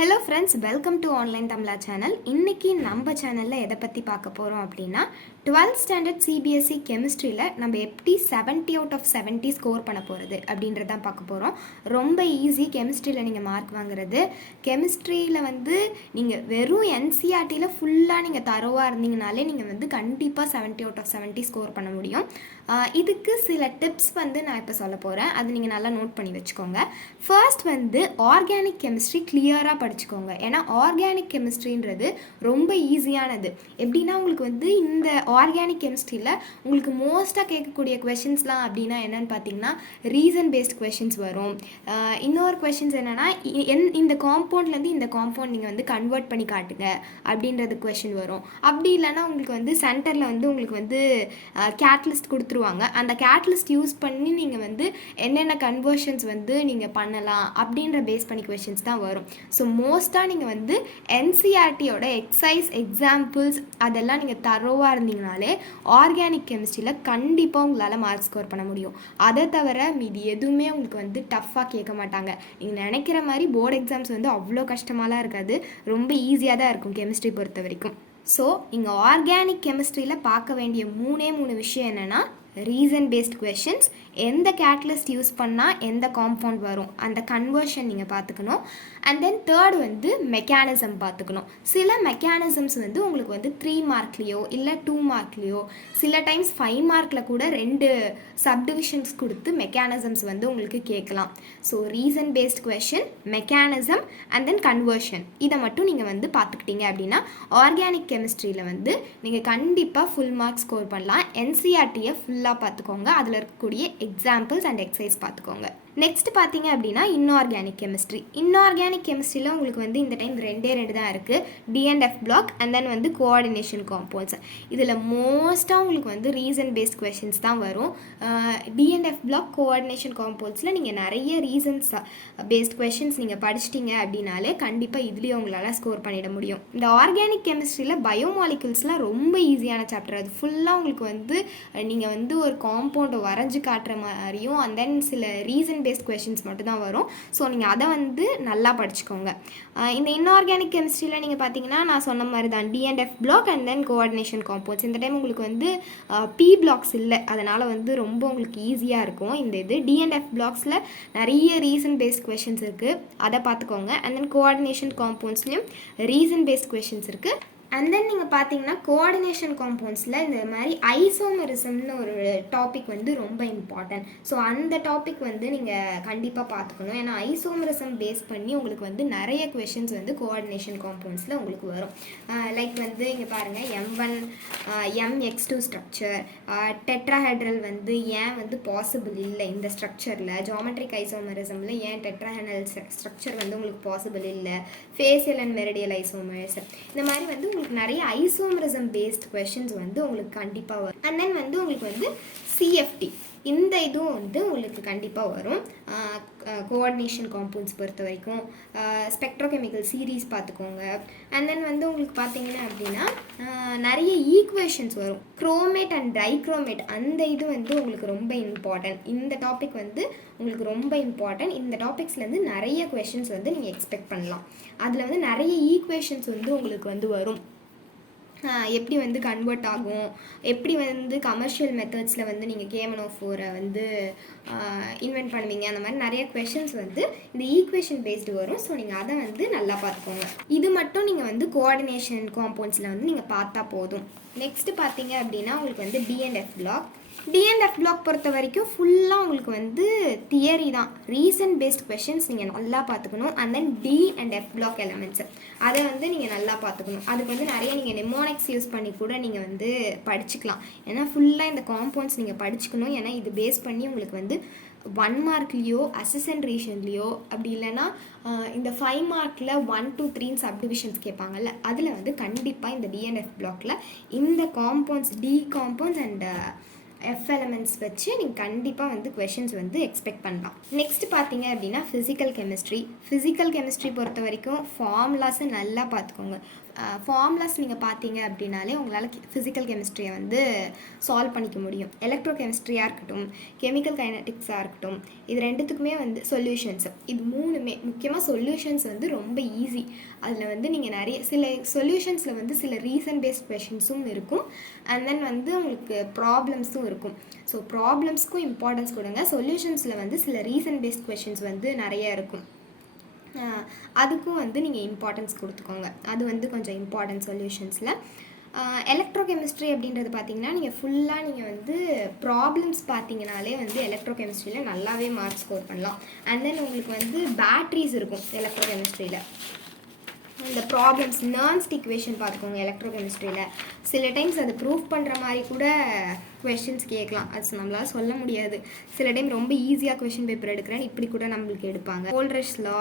Hello friends, welcome to online Tamizha channel. இன்றைக்கி நம்ம சேனலில் எதை பற்றி பார்க்க போகிறோம் அப்படின்னா 12th ஸ்டாண்டர்ட் சிபிஎஸ்சி கெமிஸ்ட்ரியில் நம்ம எப்படி 70 out of 70 ஸ்கோர் பண்ண போகிறது அப்படின்றதான் பார்க்க போகிறோம். ரொம்ப ஈஸி கெமிஸ்ட்ரியில் நீங்கள் மார்க் வாங்குறது. கெமிஸ்ட்ரியில் நீங்கள் வெறும் என்சிஆர்டியில் ஃபுல்லாக நீங்கள் தரோவாக இருந்தீங்கனாலே நீங்கள் கண்டிப்பாக 70 out of 70 ஸ்கோர் பண்ண முடியும். இதுக்கு சில டிப்ஸ் நான் இப்போ சொல்ல போகிறேன். அது நீங்கள் நல்லா நோட் பண்ணி வச்சுக்கோங்க. ஃபர்ஸ்ட் ஆர்கானிக் கெமிஸ்ட்ரி கிளியராக படிச்சுக்கோங்க. ஏன்னா ஆர்கானிக் கெமிஸ்ட்ரின்றது ரொம்ப ஈஸியானது. எப்படின்னா உங்களுக்கு இந்த ஆர்கானிக் கெமிஸ்ட்ரியில் உங்களுக்கு மோஸ்ட்டாக கேட்கக்கூடிய கொஷின்ஸ்லாம் அப்படின்னா என்னென்னு பார்த்தீங்கன்னா ரீசன் பேஸ்ட் கொஷின்ஸ் வரும். இன்னொரு கொஷின்ஸ் என்னென்னா இந்த காம்பவுண்ட்லேருந்து இந்த காம்பவுண்ட் நீங்கள் கன்வெர்ட் பண்ணி காட்டுங்க அப்படின்றது கொஷின் வரும். அப்படி இல்லைன்னா உங்களுக்கு சென்டரில் உங்களுக்கு கேட்லிஸ்ட் கொடுத்துருவாங்க. அந்த கேட்லிஸ்ட் யூஸ் பண்ணி நீங்கள் என்னென்ன கன்வர்ஷன்ஸ் நீங்கள் பண்ணலாம் அப்படின்ற பேஸ் பண்ணி கொஷின்ஸ் தான் வரும். ஸோ மோஸ்ட்டாக நீங்கள் என்சிஆர்டியோட எக்ஸசைஸ் எக்ஸாம்பிள்ஸ் அதெல்லாம் நீங்கள் தரோவாக இருந்தீங்கனாலே ஆர்கானிக் கெமிஸ்ட்ரியில் கண்டிப்பாக உங்களால் மார்க் ஸ்கோர் பண்ண முடியும். அதை தவிர மீதி எதுவுமே உங்களுக்கு டஃப்பாக கேட்க மாட்டாங்க. நீங்கள் நினைக்கிற மாதிரி போர்டு எக்ஸாம்ஸ் அவ்வளோ கஷ்டமாலாம் இருக்காது. ரொம்ப ஈஸியாக தான் இருக்கும் கெமிஸ்ட்ரி பொறுத்த வரைக்கும். ஸோ இங்கே ஆர்கானிக் கெமிஸ்ட்ரியில் பார்க்க வேண்டிய மூணே விஷயம் என்னென்னா ரீசன் பேஸ்ட் கொஷின்ஸ், எந்த கேட்லிஸ்ட் யூஸ் பண்ணால் எந்த காம்பவுண்ட் வரும் அந்த கன்வர்ஷன் நீங்கள் பார்த்துக்கணும். அண்ட் தென் தேர்ட் மெக்கானிசம் பார்த்துக்கணும். சில மெக்கானிசம்ஸ் உங்களுக்கு 3 மார்க்லேயோ இல்லை 2 மார்க்லேயோ சில டைம்ஸ் 5 மார்க்கில் கூட 2 சப்டிவிஷன்ஸ் கொடுத்து மெக்கானிசம்ஸ் உங்களுக்கு கேட்கலாம். So reason based question, mechanism and then conversion இதை மட்டும் நீங்கள் பார்த்துக்கிட்டீங்க அப்படின்னா ஆர்கானிக் கெமிஸ்ட்ரியில் நீங்கள் கண்டிப்பாக ஃபுல் மார்க் ஸ்கோர் பண்ணலாம். என்சிஆர்டியை ஃபுல்லாக பார்த்துக்கோங்க. அதில் இருக்கக்கூடிய எக்ஸாம்பிள்ஸ் அண்ட் எக்ஸசைஸ் பார்த்துக்கோங்க. நெக்ஸ்ட் பார்த்தீங்க அப்படின்னா இன்ஆர்கானிக் கெமிஸ்ட்ரி. இன்ஆர்கானிக் கெமிஸ்ட்ரியில் உங்களுக்கு இந்த டைம் 2 தான் இருக்குது. DNF block and then coordination compounds. இதில் மோஸ்ட்டாக உங்களுக்கு ரீசன் பேஸ்ட் கொஷின்ஸ் தான் வரும். டிஎன்எஃப் பிளாக் கோஆர்டினேஷன் காம்பவுண்ட்ஸில் நீங்கள் நிறைய ரீசன்ஸ் பேஸ்ட் கொஷின்ஸ் நீங்கள் படிச்சிட்டிங்க அப்படின்னாலே கண்டிப்பாக இதுலேயே உங்களால் ஸ்கோர் பண்ணிட முடியும். இந்த ஆர்கானிக் கெமிஸ்ட்ரியில் பயோமாலிகுல்ஸ்லாம் ரொம்ப ஈஸியான சாப்டர். அது ஃபுல்லாக உங்களுக்கு நீங்கள் ஒரு காம்பவுண்டை வரைஞ்சி காட்டுற மாதிரியும் அண்ட் தென் சில ரீசன் பேஸ்ட் கொஷின்ஸ் மட்டும் தான் வரும். ஸோ நீங்கள் அதை நல்லா படிச்சுக்கோங்க. இந்த இன்ஆர்கானிக் கெமிஸ்ட்ரியில் நீங்கள் பார்த்தீங்கன்னா நான் சொன்ன மாதிரி தான் DNF block and then coordination compounds. இந்த டைம் உங்களுக்கு பி பிளாக்ஸ் இல்லை, அதனால் ரொம்ப உங்களுக்கு ஈஸியாக இருக்கும். இந்த இது டிஎன்எஃப் பிளாக்ஸில் நிறைய ரீசன் பேஸ்ட் கொஷின்ஸ் இருக்குது, அதை பார்த்துக்கோங்க. அண்ட் தென் கோஆர்டினேஷன் காம்பவுண்ட்ஸ்லேயும் ரீசன் பேஸ்ட் கொஷின்ஸ் இருக்குது. அண்ட் தென் நீங்கள் பார்த்தீங்கன்னா கோஆர்டினேஷன் காம்பவுண்ட்ஸில் இந்த மாதிரி ஐசோமெரிசம்னு ஒரு டாபிக் ரொம்ப இம்பார்ட்டன்ட். ஸோ அந்த டாபிக் நீங்கள் கண்டிப்பாக பார்த்துக்கணும். ஏன்னா ஐசோமெரிசம் பேஸ் பண்ணி உங்களுக்கு நிறைய கொஷின்ஸ் கோஆர்டினேஷன் காம்பவுண்ட்ஸில் உங்களுக்கு வரும். லைக் இங்கே பாருங்கள் M1 MX2 ஸ்ட்ரக்சர், டெட்ராஹெட்ரல் ஏன் பாசிபிள் இல்லை இந்த ஸ்ட்ரக்சரில், ஜாமெட்ரிக் ஐசோமெரிசமில் ஏன் டெட்ராஹெட்ரல் ஸ்ட்ரக்சர் உங்களுக்கு பாசிபிள் இல்லை, ஃபேசியல் அண்ட் மெரிடியல் ஐசோமெரிசம், இந்த மாதிரி உங்களுக்கு நிறைய ஐசோமெரிசம் பேஸ்ட் கொஷின்ஸ் உங்களுக்கு கண்டிப்பாக வரும். அண்ட் தென் உங்களுக்கு சிஎஃப்டி இந்த இதுவும் உங்களுக்கு கண்டிப்பாக வரும். கோஆர்டினேஷன் காம்பவுண்ட்ஸ் பொறுத்த வரைக்கும் ஸ்பெக்ட்ரோகெமிக்கல் சீரீஸ் பார்த்துக்கோங்க. அண்ட் தென் உங்களுக்கு பார்த்தீங்கன்னா அப்படின்னா நிறைய ஈக்குவேஷன்ஸ் வரும். குரோமேட் அண்ட் டைக்ரோமேட் அந்த இது உங்களுக்கு ரொம்ப இம்பார்ட்டன்ட். இந்த டாபிக் உங்களுக்கு ரொம்ப இம்பார்ட்டன்ட். இந்த டாபிக்ஸ்லேருந்து நிறைய கொஷின்ஸ் நீங்கள் எக்ஸ்பெக்ட் பண்ணலாம். அதில் நிறைய ஈக்குவேஷன்ஸ் உங்களுக்கு வரும். எப்படி கன்வெர்ட் ஆகும், எப்படி கமர்ஷியல் மெத்தட்ஸில் நீங்கள் KMNO4 இன்வென்ட் பண்ணுவீங்க, அந்த மாதிரி நிறைய கொஷின்ஸ் இந்த ஈக்குவேஷன் பேஸ்டு வரும். ஸோ நீங்கள் அதை நல்லா பார்த்துக்கோங்க. இது மட்டும் நீங்கள் கோஆர்டினேஷன் காம்பவுண்ட்ஸில் நீங்கள் பார்த்தா போதும். நெக்ஸ்ட்டு பார்த்தீங்க அப்படின்னா உங்களுக்கு டிஎன்எஃப் பிளாக். டிஎன்எஃப் பிளாக் பொறுத்த வரைக்கும் ஃபுல்லாக உங்களுக்கு தியரி தான். ரீசன் பேஸ்ட் கொஷின்ஸ் நீங்கள் நல்லா பார்த்துக்கணும். And then D and F block elements அதை நீங்கள் நல்லா பார்த்துக்கணும். அதுக்கு நிறைய நீங்கள் நெமோனிக்ஸ் யூஸ் பண்ணி கூட நீங்கள் படிச்சுக்கலாம். ஏன்னா ஃபுல்லாக இந்த காம்பவுண்ட்ஸ் நீங்கள் படிச்சுக்கணும். ஏன்னா இது பேஸ் பண்ணி உங்களுக்கு 1 மார்க்லேயோ அசிஸ்டன்ட் ரீஷன்லேயோ அப்படி இல்லைன்னா இந்த 5 மார்க்கில் 1 to 3 சப்டிவிஷன்ஸ் கேட்பாங்கல்ல, அதில் கண்டிப்பாக இந்த டிஎன்எஃப் பிளாக்ல இந்த compounds D compounds and F elements வச்சு நீங்கள் கண்டிப்பாக கொஷின்ஸ் எக்ஸ்பெக்ட் பண்ணலாம். நெக்ஸ்ட் பார்த்தீங்க அப்படின்னா ஃபிசிக்கல் கெமிஸ்ட்ரி பொறுத்த வரைக்கும் ஃபார்முலாஸை நல்லா பார்த்துக்கோங்க. ஃபார்முலாஸ் நீங்கள் பார்த்தீங்க அப்படின்னாலே உங்களால் ஃபிசிக்கல் கெமிஸ்ட்ரியை வந்து சால்வ் பண்ணிக்க முடியும். எலக்ட்ரோ கெமிஸ்ட்ரியாக இருக்கட்டும், கெமிக்கல் கைனடிக்ஸாக இருக்கட்டும், இது ரெண்டுத்துக்குமே வந்து சொல்யூஷன்ஸ், இது மூணுமே முக்கியமாக சொல்யூஷன்ஸ் வந்து ரொம்ப ஈஸி. அதில் வந்து நீங்கள் நிறைய சில சொல்யூஷன்ஸில் வந்து சில ரீசன் பேஸ்ட் கொஷின்ஸும் இருக்கும், அண்ட் தென் வந்து உங்களுக்கு ப்ராப்ளம்ஸும் இருக்கும். ஸோ ப்ராப்ளம்ஸ்க்கும் இம்பார்ட்டன்ஸ் கொடுங்க. சொல்யூஷன்ஸில் வந்து சில ரீசன் பேஸ்ட் கொஷின்ஸ் வந்து நிறைய இருக்கும், அதுக்கும் வந்து நீங்கள் இம்பார்ட்டன்ஸ் கொடுத்துக்கோங்க. அது வந்து கொஞ்சம் இம்பார்ட்டன்ட் சொல்யூஷன்ஸில். எலக்ட்ரோ கெமிஸ்ட்ரி அப்படின்றது பார்த்தீங்கன்னா நீங்கள் ஃபுல்லாக நீங்கள் வந்து ப்ராப்ளம்ஸ் பார்த்தீங்கனாலே வந்து எலக்ட்ரோ கெமிஸ்ட்ரியில் நல்லாவே மார்க் ஸ்கோர் பண்ணலாம். அண்ட் தென் உங்களுக்கு வந்து பேட்ரிஸ் இருக்கும் எலக்ட்ரோ கெமிஸ்ட்ரியில். இந்த ப்ராப்ளம்ஸ் நர்ன்ஸ்ட் ஈக்குவேஷன் பார்த்துக்கோங்க எலக்ட்ரோ கெமிஸ்ட்ரியில். சில டைம்ஸ் அது ப்ரூஃப் பண்ணுற மாதிரி கூட கொஷின்ஸ் கேட்கலாம், அது நம்மளால் சொல்ல முடியாது. சில டைம் ரொம்ப ஈஸியாக கொஷின் பேப்பர் எடுக்கிறேன் இப்படி கூட நம்மளுக்கு எடுப்பாங்க. Voltage law,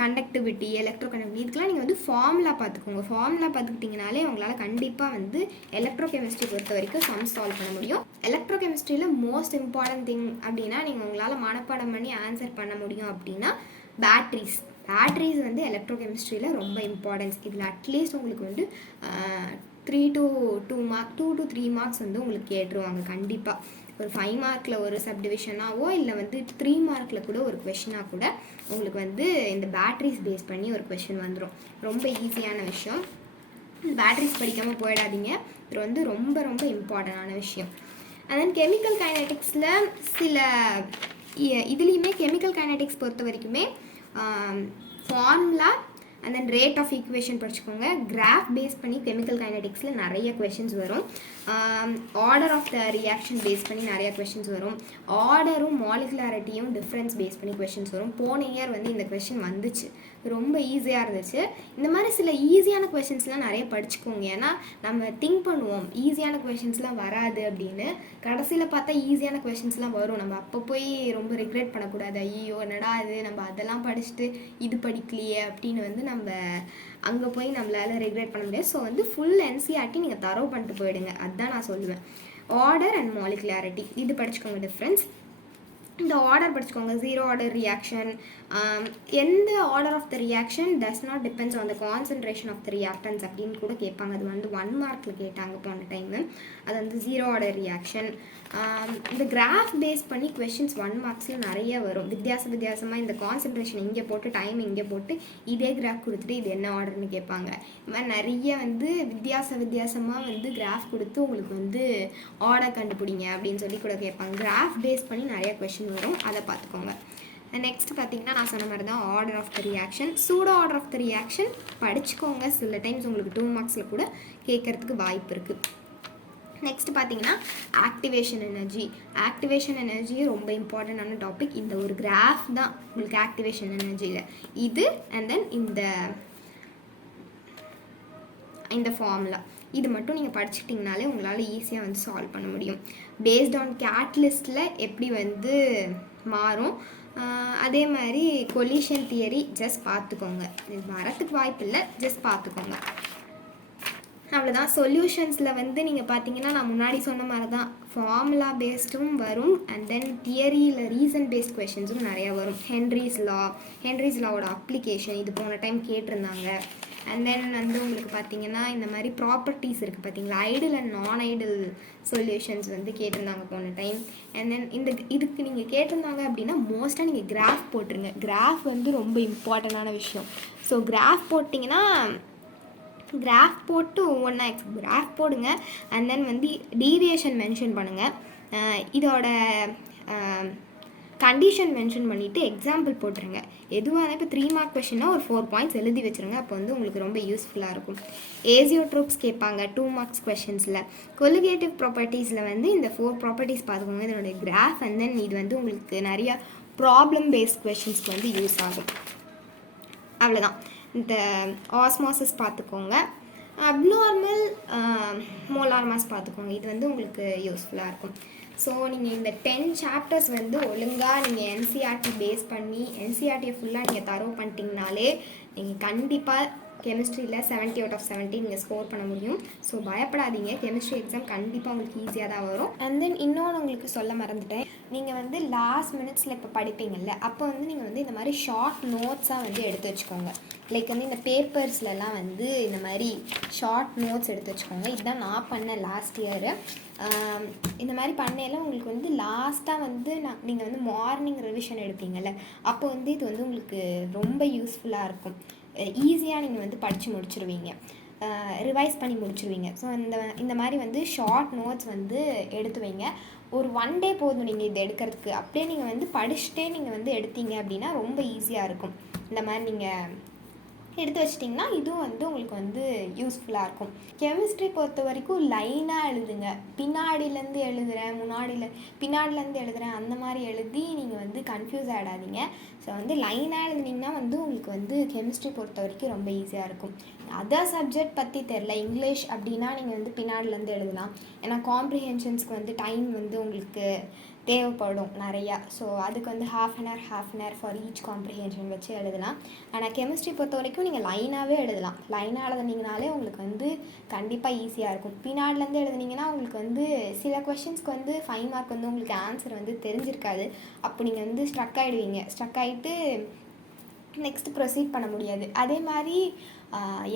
conductivity, electro conductivity, இதுக்கெலாம் நீங்கள் வந்து ஃபார்முலா பார்த்துக்கோங்க. ஃபார்முலா பார்த்துக்கிட்டிங்கனாலே உங்களால் கண்டிப்பாக வந்து எலக்ட்ரோ கெமிஸ்ட்ரி பொறுத்த வரைக்கும் சம் சால்வ் பண்ண முடியும். எலக்ட்ரோ கெமிஸ்ட்ரியில் மோஸ்ட் இம்பார்ட்டன்ட் திங் அப்படின்னா நீங்கள் உங்களால் மனப்பாடம் பண்ணி ஆன்சர் பண்ண முடியும் அப்படின்னா பேட்ரிஸ் வந்து எலக்ட்ரோ கெமிஸ்ட்ரியில் ரொம்ப இம்பார்ட்டன்ஸ். இதில் அட்லீஸ்ட் உங்களுக்கு வந்து 3 to 3 மார்க்ஸ் வந்து உங்களுக்கு கேட்டுருவாங்க கண்டிப்பாக. ஒரு 5 மார்க்கில் ஒரு சப்டிவிஷனாவோ இல்லை வந்து 3 மார்க்கில் கூட ஒரு கொஷினாக கூட உங்களுக்கு வந்து இந்த பேட்ரிஸ் பேஸ் பண்ணி ஒரு கொஷின் வந்துடும். ரொம்ப ஈஸியான விஷயம். பேட்ரிஸ் படிக்காமல் போயிடாதீங்க, இது வந்து ரொம்ப ரொம்ப இம்பார்ட்டண்டான விஷயம். அண்ட் தென் கெமிக்கல் கைனடிக்ஸில் சில இதுலேயுமே கெமிக்கல் கைனடிக்ஸ் பொறுத்த வரைக்குமே formula and then rate of equation படிச்சுக்கோங்க. கிராஃப் பேஸ் பண்ணி கெமிக்கல் கைனடிக்ஸில் நிறைய கொஷின்ஸ் வரும். Order of the reaction base பண்ணி நிறைய கொஷின்ஸ் வரும். ஆர்டரும் மாலிகுலாரிட்டியும் டிஃப்ரென்ஸ் பேஸ் பண்ணி கொஷின்ஸ் வரும். போன இயர் வந்து இந்த கொஷின் வந்துச்சு, ரொம்ப ஈஸியாக இருந்துச்சு. இந்த மாதிரி சில ஈஸியான கொஷின்ஸ்லாம் நிறைய படிச்சுக்கோங்க. ஏன்னா நம்ம திங்க் பண்ணுவோம் ஈஸியான கொஷின்ஸ்லாம் வராது அப்படின்னு, கடைசியில் பார்த்தா ஈஸியான கொஷின்ஸ்லாம் வரும். நம்ம அப்போ போய் ரொம்ப ரிக்ரெட் பண்ணக்கூடாது, ஐயோ என்னடா இது நம்ம அதெல்லாம் படிச்சுட்டு இது படிக்கலையே அப்படின்னு வந்து நம்ம அங்கே போய் நம்மளால் ரெகுலேட் பண்ண முடியாது. ஸோ வந்து ஃபுல் என்சிஆர்டி நீங்கள் தரவு பண்ணிட்டு போயிடுங்க, அதுதான் நான் சொல்லுவேன். ஆர்டர் அண்ட் மாலிகுலாரிட்டி இது படிச்சுக்கோங்க டிஃப்ரென்ஸ். இந்த ஆர்டர் படிச்சுக்கோங்க. 0 ஆர்டர் ரியாக்ஷன், எந்த order of the reaction does not depends on the concentration of the reactants அப்படின்னு கூட கேட்பாங்க. அது வந்து 1 மார்க்கில் கேட்டாங்க போன டைமு. அது வந்து 0 ஆர்டர் ரியாக்ஷன். இந்த கிராஃப் பேஸ் பண்ணி கொஷின்ஸ் 1 மார்க்ஸில் நிறைய வரும். வித்தியாசமாக இந்த கான்சன்ட்ரேஷன் இங்கே போட்டு டைம் இங்கே போட்டு இதே கிராஃப் கொடுத்துட்டு இது என்ன ஆர்டர்னு கேட்பாங்க. இது மாதிரி நிறைய வந்து வித்தியாசமாக வந்து கிராஃப் கொடுத்து உங்களுக்கு வந்து ஆர்டர் கண்டுபிடிங்க அப்படின்னு சொல்லி கூட கேட்பாங்க. கிராஃப் பேஸ் பண்ணி நிறைய கொஷின் வரும், அதை பார்த்துக்கோங்க. நெக்ஸ்ட் பார்த்தீங்கன்னா நான் சொன்ன மாதிரி தான் order of the reaction. Pseudo order of the reaction படிச்சுக்கோங்க, சில டைம்ஸ் உங்களுக்கு 2 மார்க்ஸில் கூட கேட்கறதுக்கு வாய்ப்பு இருக்குது. நெக்ஸ்ட் பார்த்தீங்கன்னா ஆக்டிவேஷன் எனர்ஜி ரொம்ப இம்பார்ட்டண்டான டாபிக். இந்த ஒரு கிராஃப் தான் உங்களுக்கு ஆக்டிவேஷன் எனர்ஜியில் இது, அண்ட் தென் இந்த ஃபார்முலா இது மட்டும் நீங்கள் படிச்சுக்கிட்டிங்கனாலே உங்களால் ஈஸியாக வந்து சால்வ் பண்ண முடியும். பேஸ்ட் ஆன் கேட்டலிஸ்ட்டில் எப்படி வந்து மாறும், அதே மாதிரி கொலிஷன் தியரி ஜஸ்ட் பார்த்துக்கோங்க. இது வரத்துக்கு வாய்ப்பு இல்லை, ஜஸ்ட் பார்த்துக்கோங்க, அவ்வளோதான். சொல்யூஷன்ஸில் வந்து நீங்கள் பார்த்தீங்கன்னா நான் முன்னாடி சொன்ன மாதிரி தான் ஃபார்முலா பேஸ்டும் வரும், அண்ட் தென் தியரியில் ரீசன் பேஸ்ட் கொஷின்ஸும் நிறையா வரும். ஹென்ரிஸ் லாவோட அப்ளிகேஷன் இது போன டைம் கேட்டிருந்தாங்க. அண்ட் தென் வந்து உங்களுக்கு பார்த்தீங்கன்னா இந்த மாதிரி ப்ராப்பர்ட்டிஸ் இருக்குது பார்த்தீங்களா, ஐடில் அண்ட் நான் ஐடில் சொல்யூஷன்ஸ் வந்து கேட்டிருந்தாங்க போன டைம். அண்ட் தென் இதுக்கு நீங்கள் கேட்டிருந்தாங்க அப்படின்னா மோஸ்ட்டாக நீங்கள் கிராஃப் போட்டுருங்க. கிராஃப் வந்து ரொம்ப இம்பார்ட்டண்டான விஷயம். ஸோ கிராஃப் போட்டிங்கன்னா கிராஃப் போட்டு ஒவ்வொன்றா கிராஃப் போடுங்க, அண்ட் தென் வந்து டீவியேஷன் மென்ஷன் பண்ணுங்கள், இதோட கண்டிஷன் மென்ஷன் பண்ணிவிட்டு எக்ஸாம்பிள் போட்டுருங்க. எதுவாக இப்போ 3 மார்க் கொஷின்னா ஒரு 4 பாயிண்ட்ஸ் எழுதி வச்சுருங்க, அப்போ வந்து உங்களுக்கு ரொம்ப யூஸ்ஃபுல்லாக இருக்கும். ஏசியோட்ரோப்ஸ் கேட்பாங்க 2 மார்க்ஸ் கொஷின்ஸில். கொலிகேட்டிவ் ப்ராப்பர்ட்டிஸில் வந்து இந்த 4 ப்ராப்பர்ட்டிஸ் பார்த்துக்கோங்க, இதனுடைய கிராஃப், அண்ட் தென் இது வந்து உங்களுக்கு நிறையா ப்ராப்ளம் பேஸ்ட் கொஷின்ஸ்க்கு வந்து யூஸ் ஆகும். அவ்வளோதான். இந்த ஆஸ்மாசிஸ் பார்த்துக்கோங்க, அப்நார்மல் மோலார் மாஸ் பார்த்துக்கோங்க, இது வந்து உங்களுக்கு யூஸ்ஃபுல்லாக இருக்கும். ஸோ நீங்கள் இந்த 10 சாப்டர்ஸ் வந்து ஒழுங்காக நீங்கள் என்சிஆர்டி பேஸ் பண்ணி என்சிஆர்டியை ஃபுல்லாக நீங்கள் தரவு பண்ணிட்டீங்கனாலே நீங்கள் கண்டிப்பாக கெமிஸ்ட்ரியில் 70 out of 70 நீங்கள் ஸ்கோர் பண்ண முடியும். ஸோ பயப்படாதீங்க, கெமிஸ்ட்ரி எக்ஸாம் கண்டிப்பாக உங்களுக்கு ஈஸியாக தான் வரும். அண்ட் தென் இன்னொன்று உங்களுக்கு சொல்ல மறந்துட்டேன், நீங்கள் வந்து லாஸ்ட் மினிட்ஸில் இப்போ படிப்பீங்கள்ல, அப்போ வந்து நீங்கள் வந்து இந்த மாதிரி ஷார்ட் நோட்ஸாக வந்து எடுத்து வச்சுக்கோங்க. லைக் வந்து இந்த பேப்பர்ஸ்லலாம் வந்து இந்த மாதிரி ஷார்ட் நோட்ஸ் எடுத்து வச்சுக்கோங்க. இதுதான் நான் பண்ணேன் லாஸ்ட் இயரு. இந்த மாதிரி பண்ணையில் உங்களுக்கு வந்து லாஸ்ட்டாக வந்து நீங்கள் வந்து மார்னிங் ரிவிஷன் எடுப்பீங்கள்ல, அப்போ வந்து இது வந்து உங்களுக்கு ரொம்ப யூஸ்ஃபுல்லாக இருக்கும். ஈஸியாக நீங்கள் வந்து படித்து முடிச்சிருவீங்க, ரிவைஸ் பண்ணி முடிச்சிருவீங்க. ஸோ இந்த மாதிரி வந்து ஷார்ட் நோட்ஸ் வந்து எடுத்து வைங்க. ஒரு 1 day போதும் நீங்கள் இதை எடுக்கிறதுக்கு. அப்படியே நீங்கள் வந்து படிச்சுட்டே நீங்கள் வந்து எடுத்தீங்க அப்படின்னா ரொம்ப ஈஸியாக இருக்கும். இந்த மாதிரி நீங்கள் எடுத்து வச்சிட்டிங்கன்னா இதுவும் வந்து உங்களுக்கு வந்து யூஸ்ஃபுல்லாக இருக்கும். கெமிஸ்ட்ரி பொறுத்த வரைக்கும் லைனாக எழுதுங்க. பின்னாடியிலேருந்து எழுதுகிறேன், பின்னாடிலேருந்து எழுதுகிறேன் அந்த மாதிரி எழுதி நீங்கள் வந்து கன்ஃபியூஸ் ஆகிடாதீங்க. ஸோ வந்து லைனாக எழுதுனீங்கன்னா வந்து உங்களுக்கு வந்து கெமிஸ்ட்ரி பொறுத்த வரைக்கும் ரொம்ப ஈஸியாக இருக்கும். அதர் சப்ஜெக்ட் பற்றி தெரில, இங்கிலீஷ் அப்படின்னா நீங்கள் வந்து பின்னாடிலேருந்து எழுதலாம். ஏன்னா காம்ப்ரிஹென்ஷன்ஸ்க்கு வந்து டைம் வந்து உங்களுக்கு தேவைப்படும் நிறையா. ஸோ அதுக்கு வந்து half an hour for each comprehension வச்சு எழுதலாம். ஆனால் கெமிஸ்ட்ரி பொறுத்த வரைக்கும் நீங்கள் லைனாகவே எழுதலாம். லைனாக எழுதுனீங்கனாலே உங்களுக்கு வந்து கண்டிப்பாக ஈஸியாக இருக்கும். பின்னாடிலேருந்து எழுதுனீங்கன்னா உங்களுக்கு வந்து சில கொஷின்ஸ்க்கு வந்து 5 mark வந்து உங்களுக்கு ஆன்சர் வந்து தெரிஞ்சிருக்காது. அப்போ நீங்கள் வந்து ஸ்ட்ரக் ஆகிடுவீங்க. ஸ்ட்ரக் ஆகிட்டு நெக்ஸ்ட்டு ப்ரொசீட் பண்ண முடியாது. அதே மாதிரி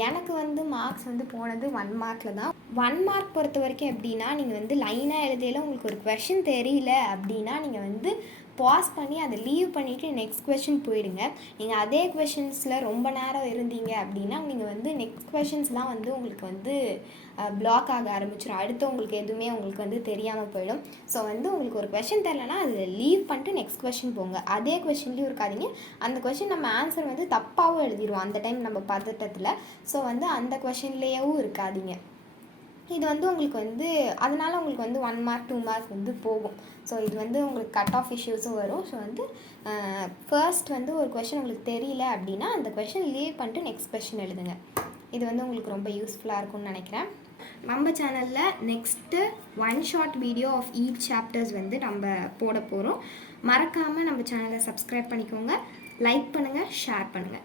எனக்கு வந்து மார்க்ஸ் வந்து போனது 1 markல தான். 1 mark பொறுத்த வரைக்கும் எப்படின்னா, நீங்கள் வந்து லைனாக எழுதியில் உங்களுக்கு ஒரு கொஷின் தெரியல அப்படின்னா நீங்கள் வந்து பாஸ் பண்ணி அதை லீவ் பண்ணிவிட்டு நெக்ஸ்ட் கொஷின் போயிடுங்க. நீங்கள் அதே கொஷின்ஸில் ரொம்ப நேரம் இருந்தீங்க அப்படின்னா நீங்கள் வந்து நெக்ஸ்ட் கொஷின்ஸ்லாம் வந்து உங்களுக்கு வந்து பிளாக் ஆக ஆரம்பிச்சிடும். அடுத்து உங்களுக்கு எதுவுமே உங்களுக்கு வந்து தெரியாமல் போயிடும். ஸோ வந்து உங்களுக்கு ஒரு கொஷின் தெரியலனா அதை லீவ் பண்ணிட்டு நெக்ஸ்ட் கொஷின் போங்க. அதே கொஷின்லேயும் இருக்காதீங்க. அந்த கொஷின் நம்ம ஆன்சர் வந்து தப்பாகவும் எழுதிடுவோம் அந்த டைம் நம்ம பதட்டத்தில். ஸோ வந்து அந்த கொஷின்லேயும் இருக்காதீங்க. இது வந்து உங்களுக்கு வந்து அதனால் உங்களுக்கு வந்து 1 mark 2 mark வந்து போகும். ஸோ இது வந்து உங்களுக்கு கட் ஆஃப் இஷ்யூஸும் வரும். ஸோ வந்து ஃபர்ஸ்ட் வந்து ஒரு கொஷின் உங்களுக்கு தெரியல அப்படின்னா அந்த கொஷின் லீவ் பண்ணிட்டு நெக்ஸ்ட் கொஷின் எழுதுங்க. இது வந்து உங்களுக்கு ரொம்ப யூஸ்ஃபுல்லாக இருக்கும்னு நினைக்கிறேன். நம்ம சேனலில் next 1 short video of each chapters வந்து நம்ம போட போகிறோம். மறக்காமல் நம்ம சேனலை சப்ஸ்கிரைப் பண்ணிக்கோங்க, லைக் பண்ணுங்கள், ஷேர் பண்ணுங்கள்.